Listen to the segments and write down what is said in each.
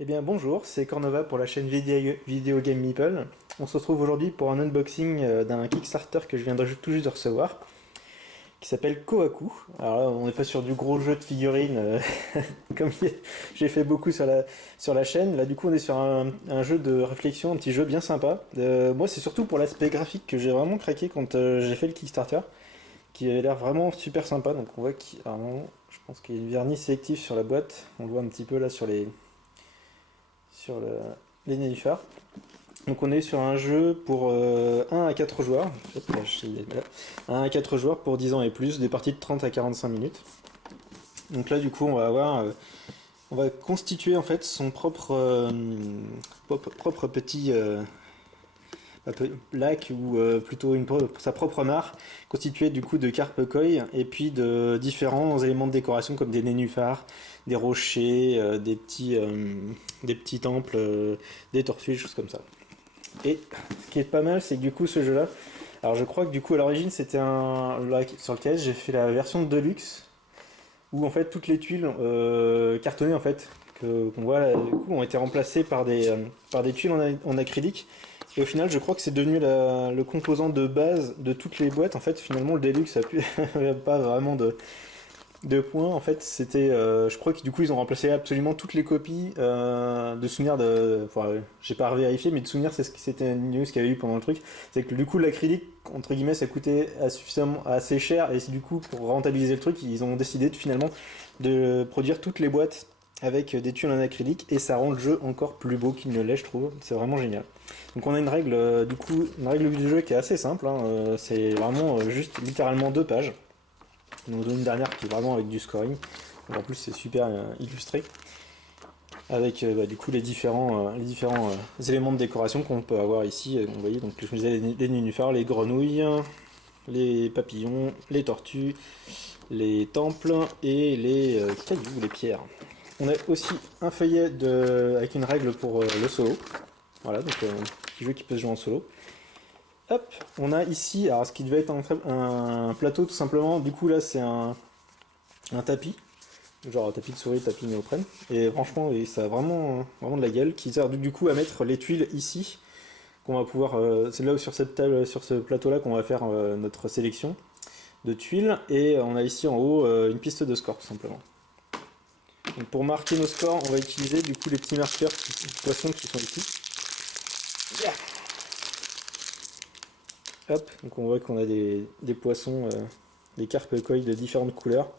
Eh bien bonjour, c'est Cornova pour la chaîne Vidéo Game Meeple. On se retrouve aujourd'hui pour un unboxing d'un Kickstarter que je viens tout juste de recevoir, qui s'appelle Kohaku. Alors là, on n'est pas sur du gros jeu de figurines, comme j'ai fait beaucoup sur la chaîne. Là du coup on est sur un jeu de réflexion, un petit jeu bien sympa. Moi c'est surtout pour l'aspect graphique que j'ai vraiment craqué quand j'ai fait le Kickstarter, qui avait l'air vraiment super sympa. Donc on voit qu'il je pense qu'il y a une vernis sélectif sur la boîte, on le voit un petit peu là sur les nénuphars. Donc on est sur un jeu pour 1 à 4 joueurs. Hop, là, 1 à 4 joueurs pour 10 ans et plus, des parties de 30 à 45 minutes. Donc là du coup on va constituer en fait son propre petit lac ou plutôt sa propre mare constituée du coup de carpe koi et puis de différents éléments de décoration comme des nénuphars, des rochers, des petits temples, des tortues, des choses comme ça. Et ce qui est pas mal, c'est que du coup ce jeu-là, alors je crois que du coup à l'origine c'était là, sur lequel j'ai fait la version Deluxe où en fait toutes les tuiles cartonnées en fait qu'on voit là, du coup ont été remplacées par des tuiles en acrylique. Et au final, je crois que c'est devenu le composant de base de toutes les boîtes. En fait, finalement, le Deluxe a plus pas vraiment de points. En fait, je crois que du coup, ils ont remplacé absolument toutes les copies de souvenirs enfin, j'ai pas revérifié, mais de souvenirs, c'était une news qu'il y avait eu pendant le truc. C'est que du coup, l'acrylique, entre guillemets, ça coûtait suffisamment assez cher. Et du coup, pour rentabiliser le truc, ils ont décidé finalement de produire toutes les boîtes avec des tuiles en acrylique et ça rend le jeu encore plus beau qu'il ne l'est, je trouve. C'est vraiment génial. Donc on a une règle, une règle du jeu qui est assez simple, hein. C'est vraiment juste littéralement 2 pages. On nous donne une dernière qui est vraiment avec du scoring. Donc en plus c'est super illustré avec du coup les différents éléments de décoration qu'on peut avoir ici. Vous voyez donc je me disais les nénuphars, les grenouilles, les papillons, les tortues, les temples et les cailloux, les pierres. On a aussi un feuillet avec une règle pour le solo. Voilà, donc un petit jeu qui peut se jouer en solo. Hop, on a ici, alors ce qui devait être un plateau tout simplement, du coup là c'est un tapis, genre un tapis de souris, tapis néoprène, et franchement ça a vraiment de la gueule, qui sert du coup à mettre les tuiles ici, qu'on va pouvoir, c'est là où sur cette table, sur ce plateau là qu'on va faire notre sélection de tuiles, et on a ici en haut une piste de score tout simplement. Donc pour marquer nos scores, on va utiliser du coup les petits marqueurs poissons qui sont ici. Yeah. Hop, donc on voit qu'on a des poissons, des carpe koi de différentes couleurs.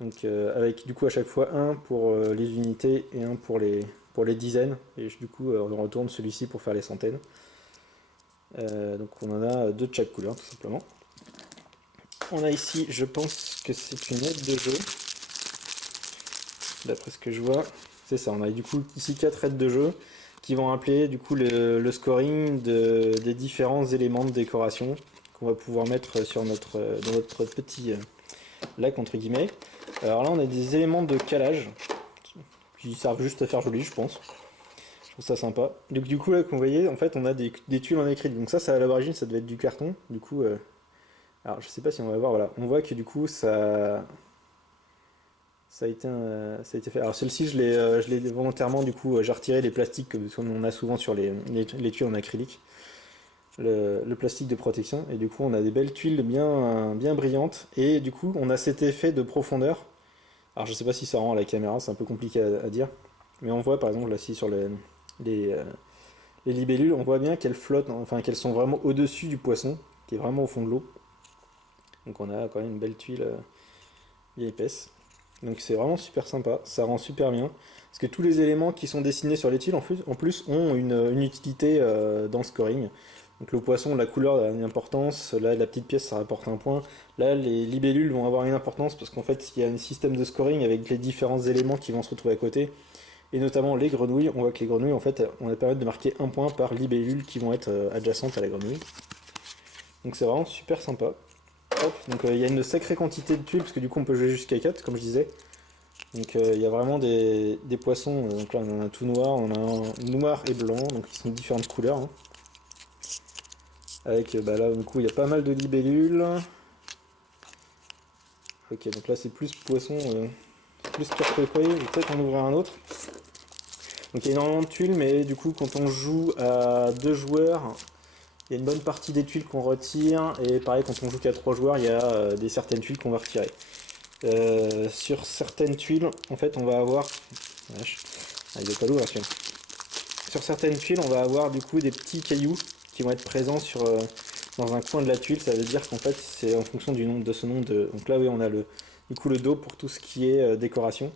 Donc avec du coup à chaque fois un pour les unités et un pour les dizaines. Et du coup on retourne celui-ci pour faire les centaines. Donc on en a 2 de chaque couleur tout simplement. On a ici, je pense que c'est une aide de jeu. D'après ce que je vois, c'est ça. On a du coup ici 4 aides de jeu qui vont appeler du coup le scoring des différents éléments de décoration qu'on va pouvoir mettre dans notre petit lac entre guillemets. Alors là on a des éléments de calage qui servent juste à faire joli je pense. Je trouve ça sympa. Donc du coup là comme vous voyez en fait on a des tuiles en acrylique. Donc ça à l'origine ça devait être du carton. Du coup alors je sais pas si on va voir, voilà. On voit que du coup ça a été fait. Alors celle-ci, je l'ai volontairement, du coup, j'ai retiré les plastiques que on a souvent sur les tuiles en acrylique, le plastique de protection, et du coup on a des belles tuiles bien brillantes, et du coup on a cet effet de profondeur. Alors je sais pas si ça rend à la caméra, c'est un peu compliqué à dire, mais on voit par exemple là, si sur les, euh, les libellules, on voit bien qu'elles flottent, enfin qu'elles sont vraiment au-dessus du poisson, qui est vraiment au fond de l'eau. Donc on a quand même une belle tuile bien épaisse. Donc c'est vraiment super sympa, ça rend super bien. Parce que tous les éléments qui sont dessinés sur les tuiles en plus ont une utilité dans le scoring. Donc le poisson, la couleur a une importance, là la petite pièce ça rapporte un point. Là les libellules vont avoir une importance parce qu'en fait il y a un système de scoring avec les différents éléments qui vont se retrouver à côté. Et notamment les grenouilles, on voit que les grenouilles en fait on a permis de marquer un point par libellule qui vont être adjacentes à la grenouille. Donc c'est vraiment super sympa. Hop, donc il y a une sacrée quantité de tuiles parce que du coup on peut jouer jusqu'à 4 comme je disais. Donc il y a vraiment des poissons, donc là on en a un tout noir, on a un noir et blanc, donc ils sont de différentes couleurs, hein. Avec bah là du coup il y a pas mal de libellules. Ok, donc là c'est plus poisson, plus carpe koi, je vais peut-être en ouvrir un autre. Donc il y a énormément de tuiles, mais du coup quand on joue à 2 joueurs, il y a une bonne partie des tuiles qu'on retire, et pareil quand on joue qu'à 3 joueurs, il y a certaines tuiles qu'on va retirer. Sur certaines tuiles, en fait on va avoir... Wesh. Ah, il veut pas l'ouvrir celui-là. Sur certaines tuiles, on va avoir du coup des petits cailloux qui vont être présents dans un coin de la tuile. Ça veut dire qu'en fait c'est en fonction du nombre de ce nombre de... Donc là oui on a du coup le dos pour tout ce qui est décoration.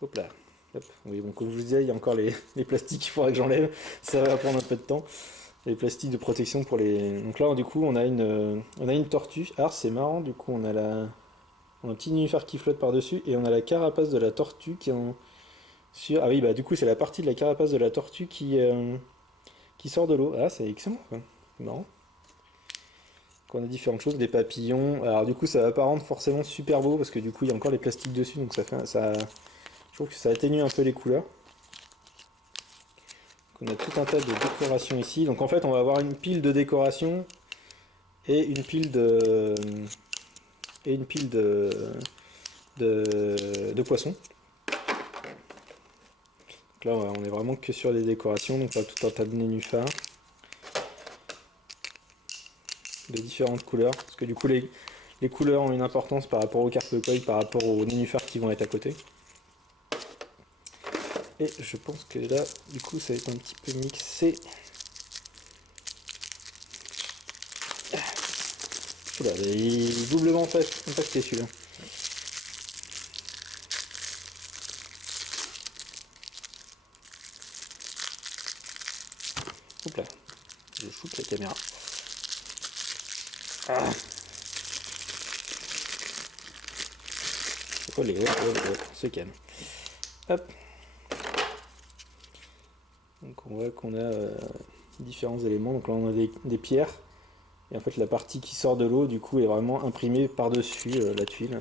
Hop là. Hop. Oui, bon, comme je vous disais, il y a encore les plastiques qu'il faudra que j'enlève. Ça va prendre un peu de temps. Les plastiques de protection pour les... Donc là, du coup, on a une tortue. Alors, c'est marrant, du coup, on a un petit nénuphar qui flotte par-dessus et on a la carapace de la tortue qui est sur... Ah oui, bah du coup, c'est la partie de la carapace de la tortue qui sort de l'eau. Ah, c'est excellent, quoi. C'est marrant. Donc, on a différentes choses, des papillons. Alors, du coup, ça va pas rendre forcément super beau parce que du coup, il y a encore les plastiques dessus, donc je trouve que ça atténue un peu les couleurs. Donc, on a tout un tas de décorations ici. Donc en fait, on va avoir une pile de décorations et une pile de poissons. Donc là, on est vraiment que sur des décorations. Donc là, tout un tas de nénuphars de différentes couleurs. Parce que du coup, les couleurs ont une importance par rapport aux carpe koi, par rapport aux nénuphars qui vont être à côté. Et je pense que là, du coup, ça va être un petit peu mixé. Oula, il est doublement impacté celui-là. Hop là, je shoot la caméra. Ah. Olé, on se calme. Hop. Donc on voit qu'on a différents éléments. Donc là on a des pierres. Et en fait la partie qui sort de l'eau du coup est vraiment imprimée par-dessus la tuile.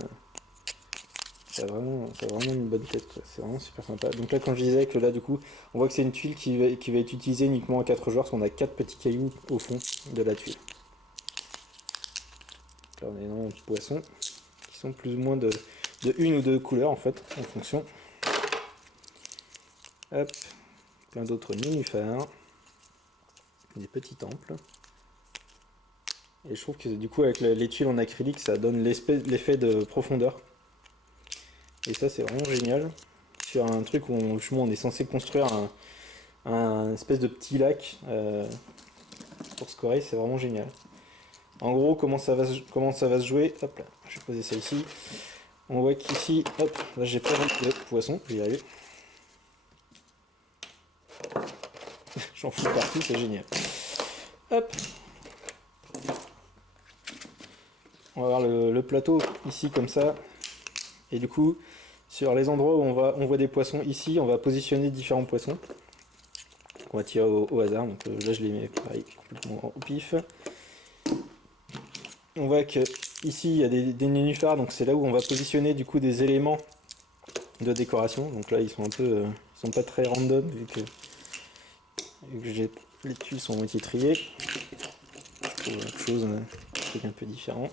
Ça a vraiment une bonne tête, c'est vraiment super sympa. Donc là quand je disais que là du coup on voit que c'est une tuile qui va être utilisée uniquement à 4 joueurs parce qu'on a 4 petits cailloux au fond de la tuile. Donc là on a énormément de poissons qui sont plus ou moins de une ou deux couleurs en fait en fonction. Hop, plein d'autres nénuphars, des petits temples. Et je trouve que du coup avec les tuiles en acrylique ça donne l'effet de profondeur. Et ça c'est vraiment génial. Sur un truc où on est censé construire un espèce de petit lac pour scorer, c'est vraiment génial. En gros comment ça va se jouer, hop là, je vais poser ça ici. On voit qu'ici, hop, là j'ai pas de poisson, je vais y arriver. J'en fous partout, c'est génial. Hop. On va avoir le plateau ici comme ça. Et du coup, sur les endroits où on voit des poissons ici, on va positionner différents poissons. On va tirer au hasard, donc là je les mets pareil, complètement au pif. On voit que ici il y a des nénuphars, donc c'est là où on va positionner du coup des éléments de décoration. Donc là ils sont ils sont pas très random vu que les tuiles sont moitié triées. Je trouve autre chose, un truc un peu différent.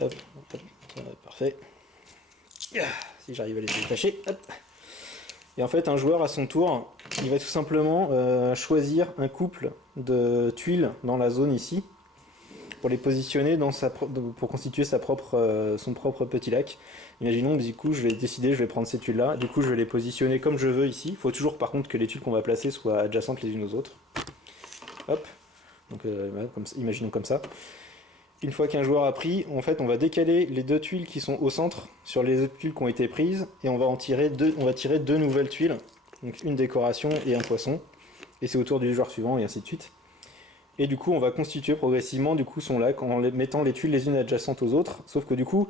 Hop, hop, parfait. Si j'arrive à les détacher, hop. Et en fait, un joueur à son tour, il va tout simplement choisir un couple de tuiles dans la zone ici pour les positionner pour constituer son propre petit lac. Imaginons, du coup, je vais décider, je vais prendre ces tuiles là, du coup je vais les positionner comme je veux ici. Il faut toujours par contre que les tuiles qu'on va placer soient adjacentes les unes aux autres. Hop, donc imaginons comme ça. Une fois qu'un joueur a pris, en fait on va décaler les deux tuiles qui sont au centre sur les autres tuiles qui ont été prises et on va tirer deux nouvelles tuiles, donc une décoration et un poisson, et c'est au tour du joueur suivant et ainsi de suite. Et du coup on va constituer progressivement du coup son lac en mettant les tuiles les unes adjacentes aux autres, sauf que du coup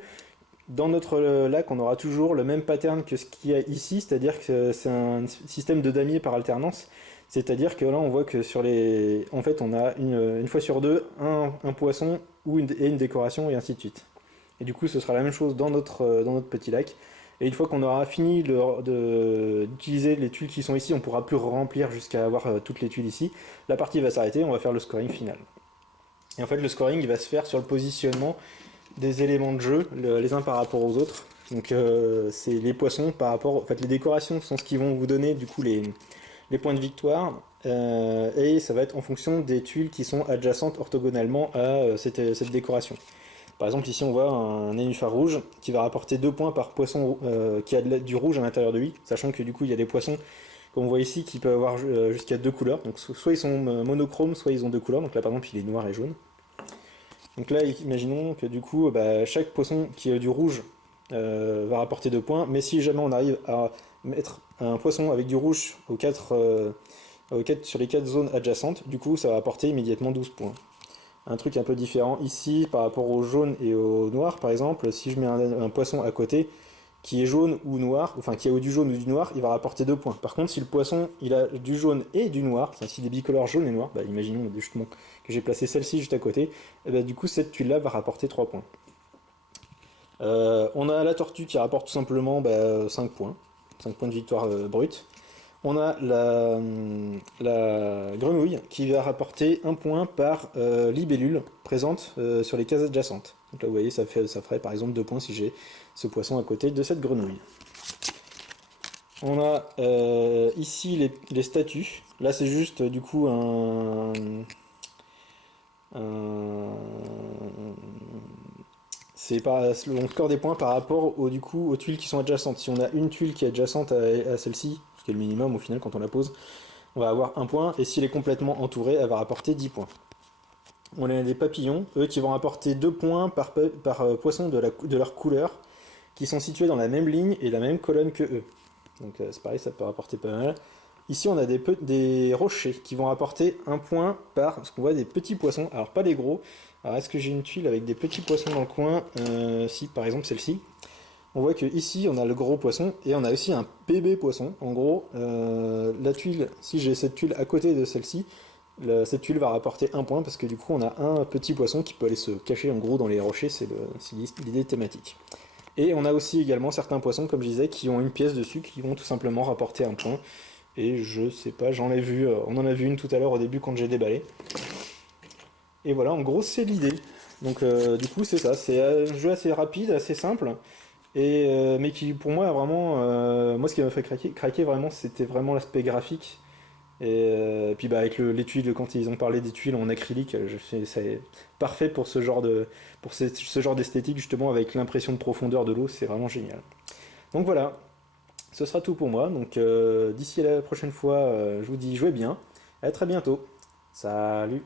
dans notre lac on aura toujours le même pattern que ce qu'il y a ici, c'est-à-dire que c'est un système de damier par alternance. C'est-à-dire que là on voit que en fait on a une fois sur deux un poisson et une décoration et ainsi de suite. Et du coup ce sera la même chose dans notre petit lac. Et une fois qu'on aura fini d'utiliser les tuiles qui sont ici, on pourra plus remplir jusqu'à avoir toutes les tuiles ici. La partie va s'arrêter, on va faire le scoring final. Et en fait le scoring il va se faire sur le positionnement des éléments de jeu, les uns par rapport aux autres. Donc c'est les poissons par rapport... En fait, les décorations sont ce qui vont vous donner du coup les points de victoire. Et ça va être en fonction des tuiles qui sont adjacentes orthogonalement à cette décoration. Par exemple, ici on voit un nénuphar rouge qui va rapporter 2 points par poisson qui a du rouge à l'intérieur de lui, sachant que du coup il y a des poissons, comme on voit ici, qui peuvent avoir jusqu'à 2 couleurs. Donc soit ils sont monochromes, soit ils ont 2 couleurs. Donc là par exemple il est noir et jaune. Donc là imaginons que du coup chaque poisson qui a du rouge va rapporter 2 points, mais si jamais on arrive à mettre un poisson avec du rouge sur les 4 zones adjacentes, du coup ça va apporter immédiatement 12 points. Un truc un peu différent ici par rapport au jaune et au noir, par exemple, si je mets un poisson à côté qui est jaune ou noir, enfin qui a du jaune ou du noir, il va rapporter 2 points. Par contre, si le poisson il a du jaune et du noir, enfin, s'il est bicolore jaune et noir, imaginons justement que j'ai placé celle-ci juste à côté, et du coup cette tuile-là va rapporter 3 points. On a la tortue qui rapporte tout simplement 5 points, 5 points de victoire brute. On a la grenouille qui va rapporter 1 point par libellule présente sur les cases adjacentes. Donc là vous voyez ça ferait par exemple 2 points si j'ai ce poisson à côté de cette grenouille. On a ici les statues. Là c'est juste du coup un- on score des points par rapport aux tuiles qui sont adjacentes. Si on a une tuile qui est adjacente à celle-ci, ce qui est le minimum au final quand on la pose, on va avoir 1 point, et si elle est complètement entourée, elle va rapporter 10 points. On a des papillons, eux qui vont rapporter 2 points par poisson de leur couleur, qui sont situés dans la même ligne et la même colonne que eux. Donc c'est pareil, ça peut rapporter pas mal. Ici on a des rochers qui vont rapporter 1 point parce qu'on voit des petits poissons, alors pas les gros. Alors est-ce que j'ai une tuile avec des petits poissons dans le coin? Si, par exemple celle-ci. On voit que ici on a le gros poisson et on a aussi un bébé poisson. En gros, la tuile, si j'ai cette tuile à côté de celle-ci, cette tuile va rapporter 1 point parce que du coup on a un petit poisson qui peut aller se cacher en gros dans les rochers, c'est l'idée thématique. Et on a aussi également certains poissons, comme je disais, qui ont une pièce dessus, qui vont tout simplement rapporter 1 point. Et je sais pas, on en a vu une tout à l'heure au début quand j'ai déballé. Et voilà, en gros c'est l'idée. Donc du coup c'est ça, c'est un jeu assez rapide, assez simple. Mais qui pour moi vraiment moi ce qui m'a fait craquer vraiment c'était vraiment l'aspect graphique et puis avec les tuiles quand ils ont parlé des tuiles en acrylique c'est parfait pour ce genre d'esthétique justement avec l'impression de profondeur de l'eau, c'est vraiment génial. Donc voilà, ce sera tout pour moi. Donc d'ici à la prochaine fois, je vous dis jouez bien, à très bientôt. Salut.